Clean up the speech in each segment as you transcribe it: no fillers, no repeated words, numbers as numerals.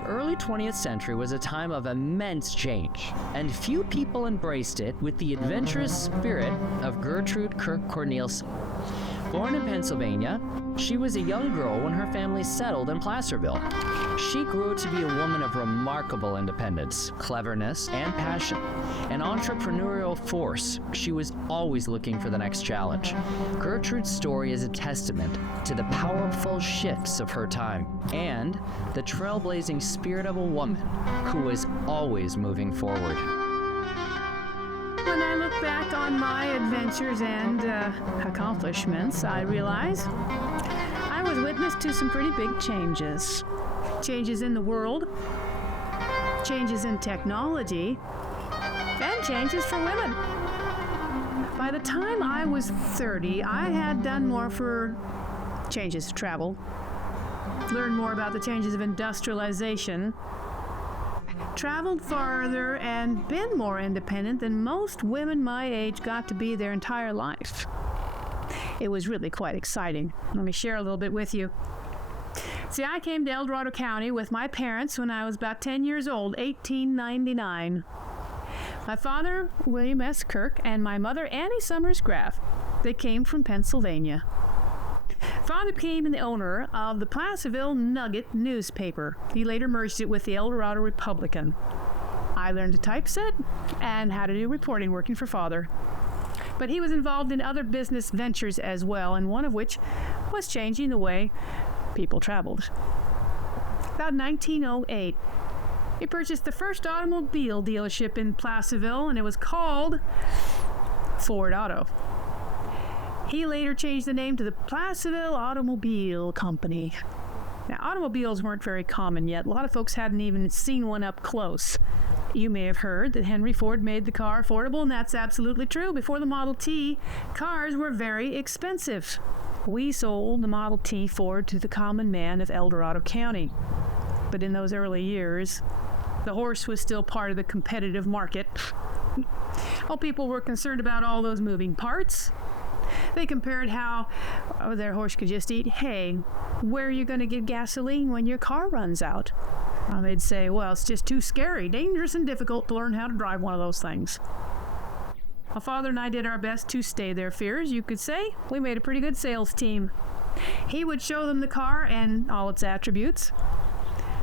The early 20th century was a time of immense change, and few people embraced it with the adventurous spirit of Gertrude Kirk Cornelison. Born in Pennsylvania, she was a young girl when her family settled in Placerville. She grew to be a woman of remarkable independence, cleverness, and passion. An entrepreneurial force, she was always looking for the next challenge. Gertrude's story is a testament to the powerful shifts of her time and the trailblazing spirit of a woman who was always moving forward. When I look back on my adventures and accomplishments, I realize I was witness to some pretty big changes. Changes in the world, changes in technology, and changes for women. By the time I was 30, I had done more for changes of travel, learned more about the changes of industrialization, traveled farther, and been more independent than most women my age got to be their entire life. It was really quite exciting. Let me share a little bit with you. See, I came to El Dorado County with my parents when I was about 10 years old, 1899. My father, William S. Kirk, and my mother, Annie Summers Graff, they came from Pennsylvania. Father became the owner of the Placerville Nugget newspaper. He later merged it with the El Dorado Republican. I learned to typeset and how to do reporting working for Father. But he was involved in other business ventures as well, and one of which was changing the way people traveled. About 1908, he purchased the first automobile dealership in Placerville, and it was called Ford Auto. He later changed the name to the Placerville Automobile Company. Now, automobiles weren't very common yet. A lot of folks hadn't even seen one up close. You may have heard that Henry Ford made the car affordable, and that's absolutely true. Before the Model T, cars were very expensive. We sold the Model T Ford to the common man of El Dorado County. But in those early years, the horse was still part of the competitive market. Well, people were concerned about all those moving parts. They compared how their horse could just eat hay. Where are you going to get gasoline when your car runs out? Well, they'd say, well, it's just too scary, dangerous, and difficult to learn how to drive one of those things. My father and I did our best to stay their fears, you could say. We made a pretty good sales team. He would show them the car and all its attributes,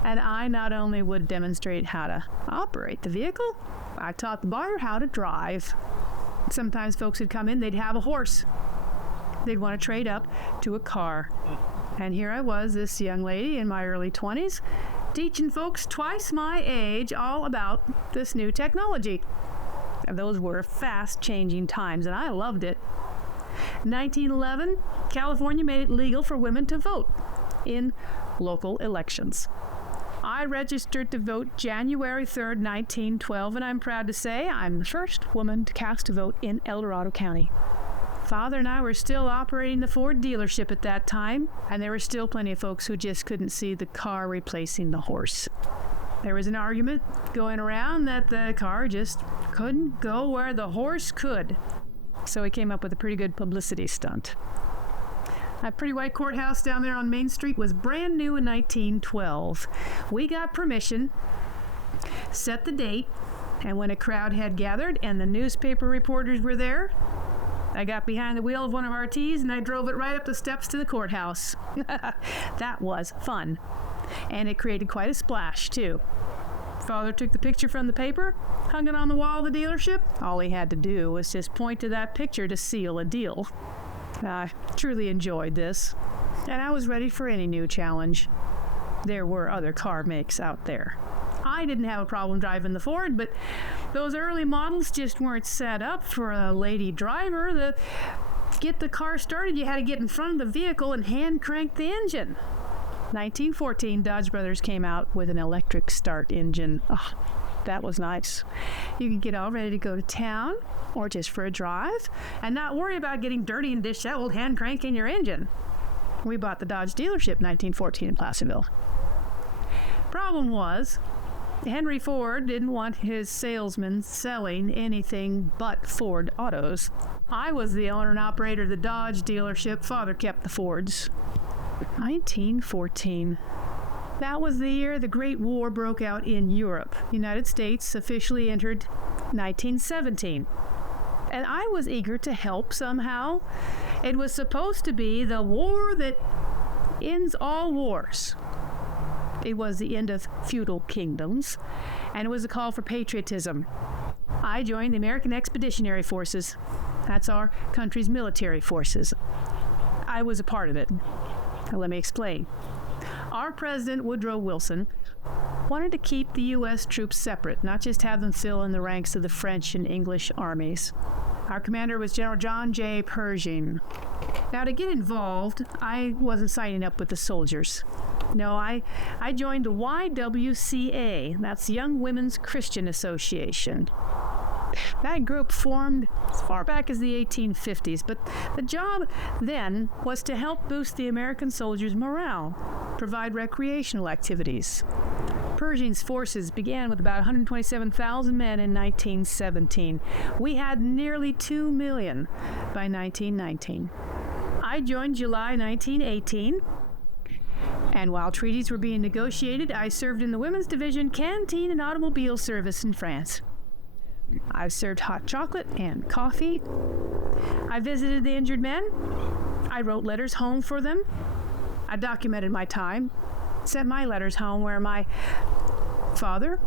and I not only would demonstrate how to operate the vehicle, I taught the buyer how to drive. Sometimes folks would come in, they'd have a horse. They'd want to trade up to a car. And here I was, this young lady in my early 20s, teaching folks twice my age all about this new technology. And those were fast-changing times, and I loved it. 1911, California made it legal for women to vote in local elections. I registered to vote January 3rd, 1912, and I'm proud to say I'm the first woman to cast a vote in El Dorado County. Father and I were still operating the Ford dealership at that time, and there were still plenty of folks who just couldn't see the car replacing the horse. There was an argument going around that the car just couldn't go where the horse could. So he came up with a pretty good publicity stunt. That pretty white courthouse down there on Main Street was brand new in 1912. We got permission, set the date, and when a crowd had gathered and the newspaper reporters were there, I got behind the wheel of one of our T's and I drove it right up the steps to the courthouse. That was fun. And it created quite a splash, too. Father took the picture from the paper, hung it on the wall of the dealership. All he had to do was just point to that picture to seal a deal. I truly enjoyed this, and I was ready for any new challenge. There were other car makes out there. I didn't have a problem driving the Ford, but those early models just weren't set up for a lady driver. To get the car started, you had to get in front of the vehicle and hand crank the engine. 1914, Dodge Brothers came out with an electric start engine. Oh, that was nice. You could get all ready to go to town or just for a drive and not worry about getting dirty and disheveled hand cranking your engine. We bought the Dodge dealership in 1914 in Placerville. Problem was, Henry Ford didn't want his salesmen selling anything but Ford autos. I was the owner and operator of the Dodge dealership. Father kept the Fords. 1914. That was the year the Great War broke out in Europe. The United States officially entered 1917. And I was eager to help somehow. It was supposed to be the war that ends all wars. It was the end of feudal kingdoms, and it was a call for patriotism. I joined the American Expeditionary Forces. That's our country's military forces. I was a part of it. Now, let me explain. Our President, Woodrow Wilson, wanted to keep the U.S. troops separate, not just have them fill in the ranks of the French and English armies. Our commander was General John J. Pershing. Now, to get involved, I wasn't signing up with the soldiers. No, I joined the YWCA. That's Young Women's Christian Association. That group formed as far back as the 1850s, but the job then was to help boost the American soldiers' morale, provide recreational activities. Pershing's forces began with about 127,000 men in 1917. We had nearly 2 million by 1919. I joined July 1918, and while treaties were being negotiated, I served in the Women's Division Canteen and Automobile Service in France. I've served hot chocolate and coffee. I visited the injured men. I wrote letters home for them. I documented my time, sent my letters home where my father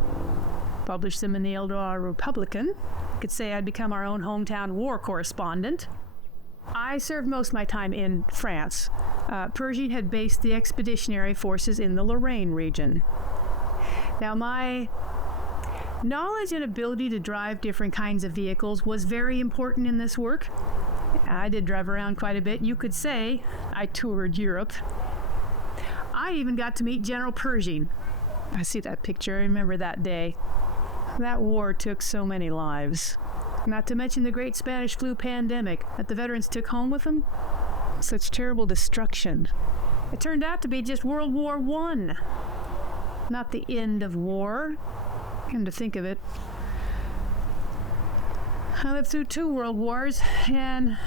published them in the Eldorado Republican. You could say I'd become our own hometown war correspondent. I served most of my time in France. Pershing had based the expeditionary forces in the Lorraine region. Now, my knowledge and ability to drive different kinds of vehicles was very important in this work. I did drive around quite a bit. You could say I toured Europe. I even got to meet General Pershing. I see that picture. I remember that day. That war took so many lives. Not to mention the great Spanish flu pandemic that the veterans took home with them. Such terrible destruction. It turned out to be just World War I, not the end of war. Come to think of it, I lived through 2 world wars and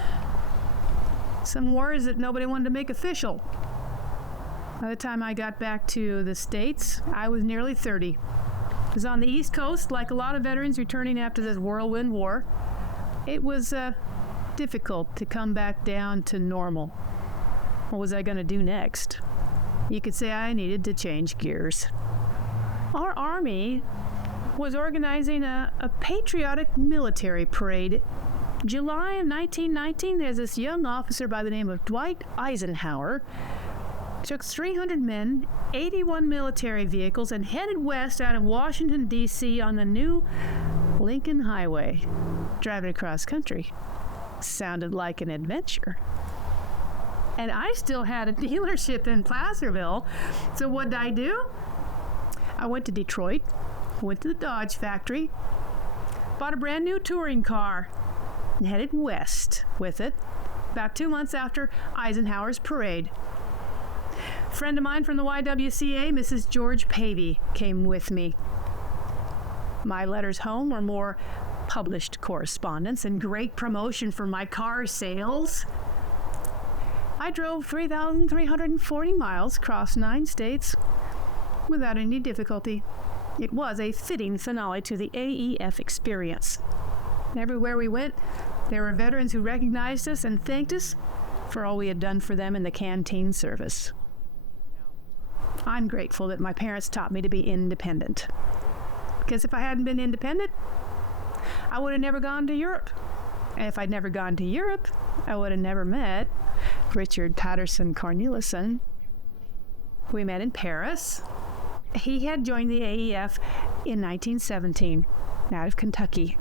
some wars that nobody wanted to make official. By the time I got back to the States, I was nearly 30. I was on the East Coast, like a lot of veterans returning after this whirlwind war. It was difficult to come back down to normal. What was I going to do next? You could say I needed to change gears. Our Army was organizing a patriotic military parade. July of 1919, there's this young officer by the name of Dwight Eisenhower, took 300 men, 81 military vehicles, and headed west out of Washington, D.C. on the new Lincoln Highway, driving across country. Sounded like an adventure. And I still had a dealership in Placerville, so what did I do? I went to Detroit, went to the Dodge factory, bought a brand new touring car, and headed west with it about 2 months after Eisenhower's parade. A friend of mine from the YWCA, Mrs. George Pavey, came with me. My letters home were more published correspondence and great promotion for my car sales. I drove 3,340 miles across 9 states without any difficulty. It was a fitting finale to the AEF experience. Everywhere we went, there were veterans who recognized us and thanked us for all we had done for them in the canteen service. I'm grateful that my parents taught me to be independent. Because if I hadn't been independent, I would have never gone to Europe. And if I'd never gone to Europe, I would have never met Gertrude Cornelison. We met in Paris. He had joined the AEF in 1917, out of Kentucky.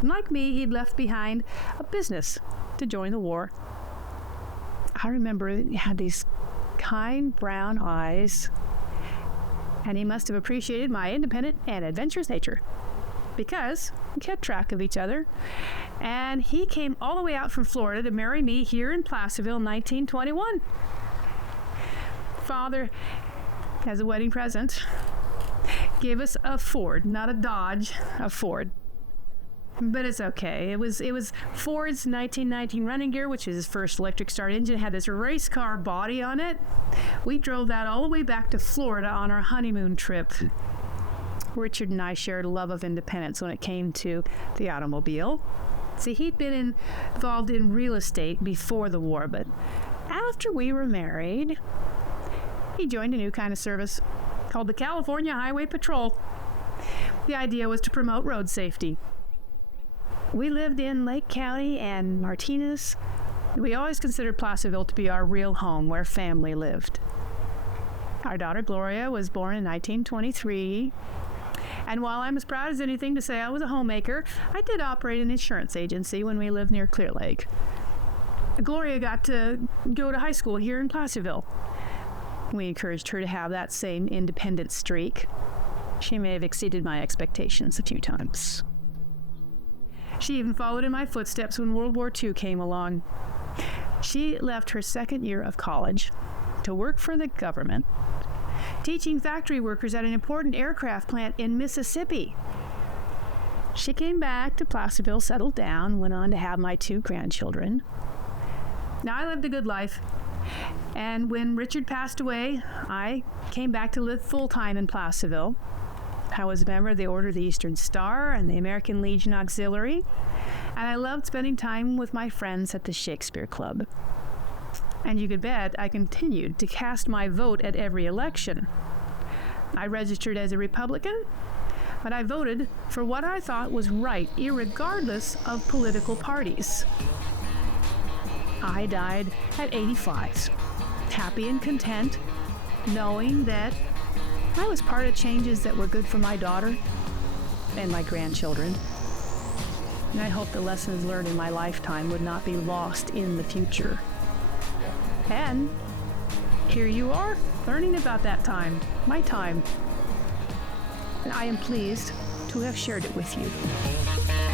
And like me, he'd left behind a business to join the war. I remember he had these kind brown eyes, and he must have appreciated my independent and adventurous nature, because we kept track of each other. And he came all the way out from Florida to marry me here in Placerville in 1921. Father, as a wedding present, gave us a Ford, not a Dodge, a Ford. But it's okay. It was Ford's 1919 running gear, which is his first electric start engine. It had this race car body on it. We drove that all the way back to Florida on our honeymoon trip. Richard and I shared a love of independence when it came to the automobile. See, he'd been involved in real estate before the war, but after we were married, he joined a new kind of service called the California Highway Patrol. The idea was to promote road safety. We lived in Lake County and Martinez. We always considered Placerville to be our real home where family lived. Our daughter Gloria was born in 1923. And while I'm as proud as anything to say I was a homemaker, I did operate an insurance agency when we lived near Clear Lake. Gloria got to go to high school here in Placerville. We encouraged her to have that same independent streak. She may have exceeded my expectations a few times. She even followed in my footsteps when World War II came along. She left her second year of college to work for the government, teaching factory workers at an important aircraft plant in Mississippi. She came back to Placerville, settled down, went on to have my 2 grandchildren. Now, I lived a good life, and when Richard passed away, I came back to live full-time in Placerville. I was a member of the Order of the Eastern Star and the American Legion Auxiliary, and I loved spending time with my friends at the Shakespeare Club. And you could bet I continued to cast my vote at every election. I registered as a Republican, but I voted for what I thought was right, irregardless of political parties. I died at 85, happy and content, knowing that I was part of changes that were good for my daughter and my grandchildren. And I hope the lessons learned in my lifetime would not be lost in the future. And here you are, learning about that time, my time. And I am pleased to have shared it with you.